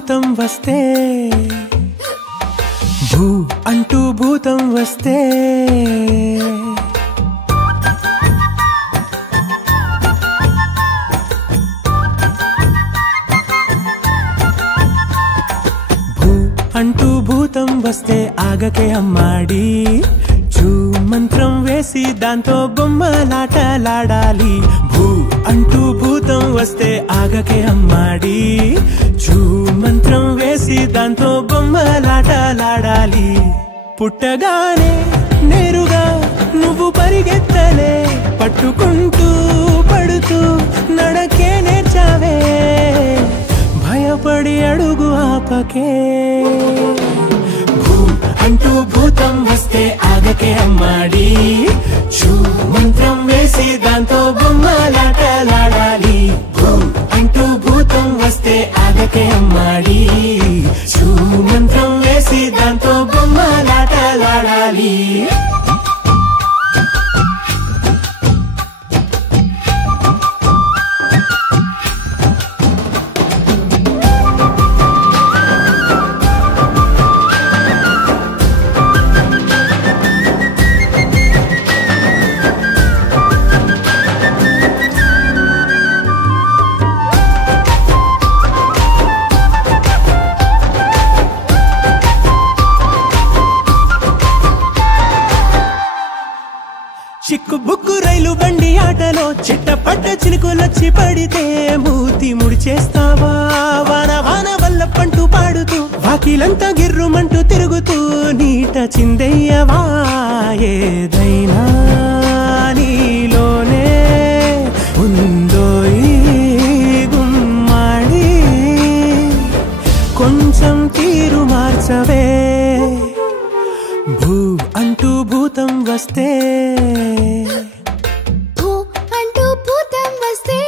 భూతం వస్తే భూ అంటూ భూతం వస్తే భూ అంటూ భూతం వస్తే ఆగకే అమ్మాడి చూ మంత్రం వేసి దాంతో బొమ్మలాటలాడాలి భూ అంటూ భూతం వస్తే ఆగకే అమ్మాడి చూ మంత్రం వేసి దాంతో బొమ్మలాటలాడాలి పుట్టగానే నేరుగా నువ్వు పరిగెత్తలే పట్టుకుంటూ పడుతూ నడకే నేర్చావే భయపడి అడుగు ఆపకే భూ అంటూ భూతం వస్తే ఆగకే అమ్మాడి చూ మంత్రం వేసి దాంతో బొమ్మలాటలాడాలి భూ అంటూ భూతం వస్తే ఆగకే అమ్మాడి చూ మంత్రం వేసి దాంతో బొమ్మలాటలాడాలి చిక్కు బుక్కు రైలు బండి ఆటలో చిట్టపట్ట చినుకులొచ్చి పడితే మూతి ముడిచేస్తావా వాన వాన వల్ల పంటూ పాడుతూ వాకిలంతా గిర్రుమంటూ తిరుగుతూ నీట చిందెయ్యవా ఏదైనా నీలోనే ఉందో ఈ గుమ్మాడి కొంచెం తీరు మార్చవే భూ అంటూ భూతం వస్తే భూ అంటూ భూతం వస్తే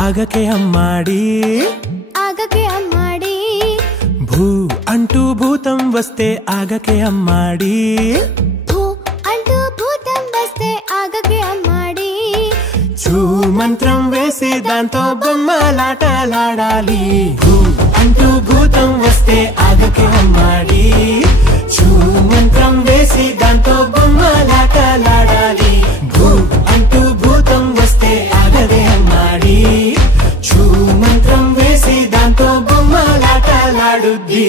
ఆగకే అమ్మాడి ఆగకే అమ్మాడి భూ అంటూ భూతం వస్తే ఆగకే అమ్మాడి భూ అంటూ భూతం వస్తే ఆగకే అమ్మాడి చూ మంత్రం వేసి దాంతో బొమ్మలాటలాడాలి భూ అంటూ భూతం వస్తే ఆగకే అమ్మాడి చూ మంత్రం వేసి దాంతో బొమ్మలాటలాడాలి భూ అంటూ భూతం వస్తే ఆగదే అమ్మాడి చూ మంత్రం వేసి దాంతో బొమ్మలాటలాడుద్ది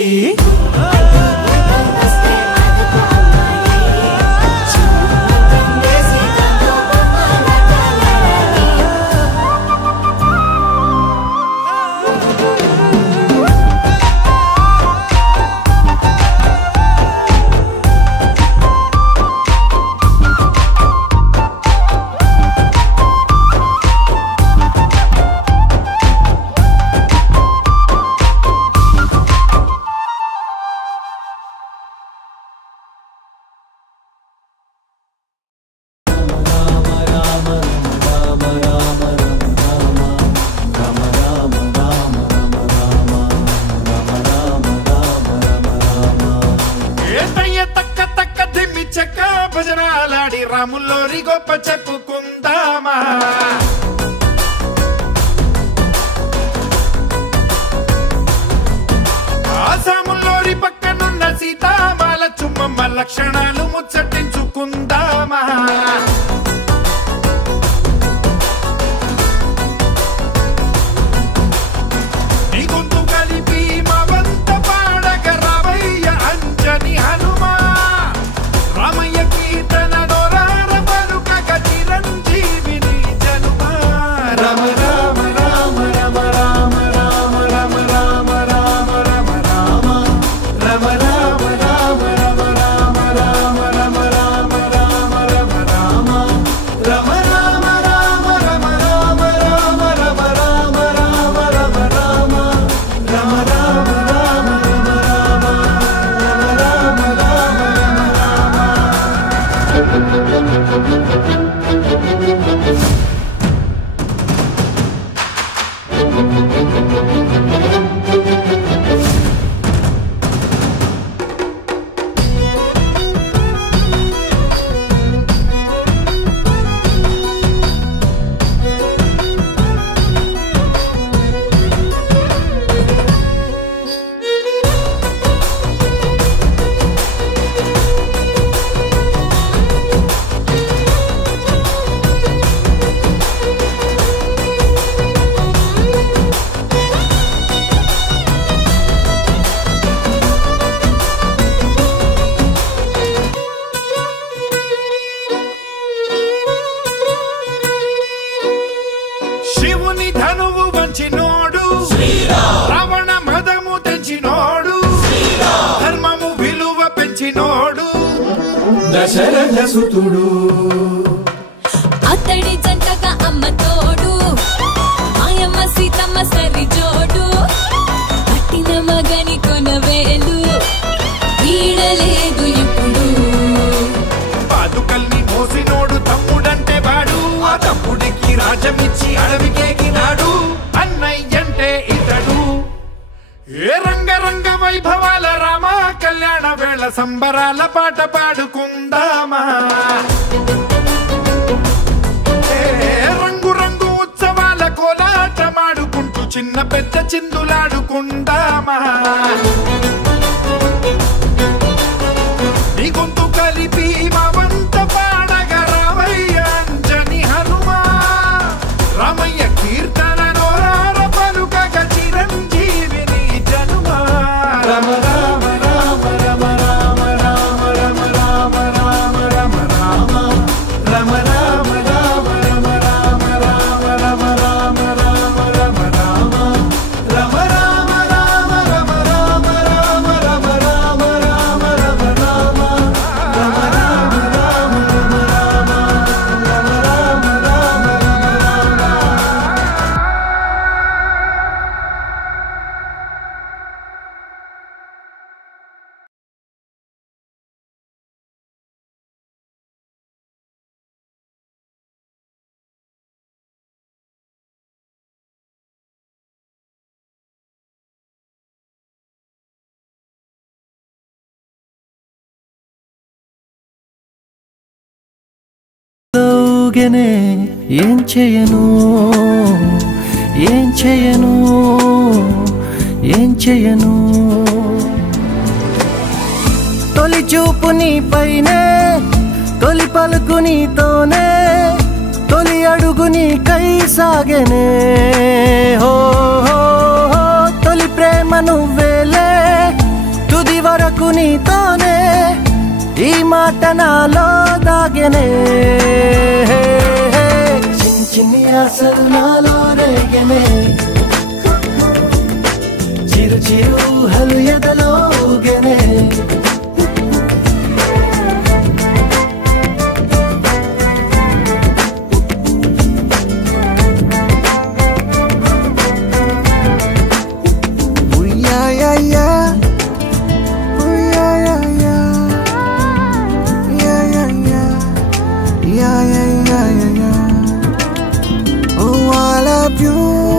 భజనాలాడి రాముల్లోరి గొప్ప చెప్పుకుందామా ఆసాముల్లోరి పక్కనున్న సీతామాల చుమ్మమ్మ లక్షణాలు ముచ్చటించుకుందామా నీ గొంతు కలిపి మా వంత పాడగ రావయ్య అంజని హనుమా రామయ్య కీర్తన నోరార పలుకగ చిరంజీవిని జనుమా రామ రామ రామ రామ రామ రామ రామ రామ రామ రామ రామ రామ రామ రామ రామ రామ రామ దశరథ సుతుడు అతడి జంటగా అమ్మ తోడు మాయమ్మ సీతమ్మ సరి జోడు పట్టిన మగని కొనవేలు వీడలేదు ఇప్పుడు పాదుకల్ని మోసినోడు తమ్ముడంటే వాడు ఆ తమ్ముడికి రాజమిచ్చి అడవికేగినాడు అన్నయ్యంటే ఇతడు ఏ రంగరంగ వైభవాల రామ కళ్యాణ వేళ సంబరాల పాట పాడుకుందామా రంగు రంగు ఉత్సవాల కోలాటమాడుకుంటూ చిన్న పెద్ద చిందులాడుకుందామా నీ గొంతు కలిపి మా వంత పాడగ రామయ్య అంజని హనుమా రామయ్య కీర్తన నోరార పలుకగ చిరంజీవిని జనుమా రమ రామ రామ రమ రామ రామ రమ రామ రామ రమ రామ రమ రామ రామ రమ రామ రామ రమ రామ రామ రమ రామ రమ రామ రామ రమ రామ రామ రమ రామ రామ రమ రామ ఏం చేయను ఏం చేయను ఏం చేయను తొలి చూపు నీపైనే తొలి పలుకు నీతోనే తొలి అడుగు నీకై సాగెనే హో హో హో తొలి ప్రేమ నువ్వేలే తుది వరకు నీతోనే ఈ మాట నాలో దాగెనే చిన్ని చిన్ని ఆశలు నాలో రేగెనే చిరు చిరు హలు ఎదలో ఊగెనే Oh, I love you.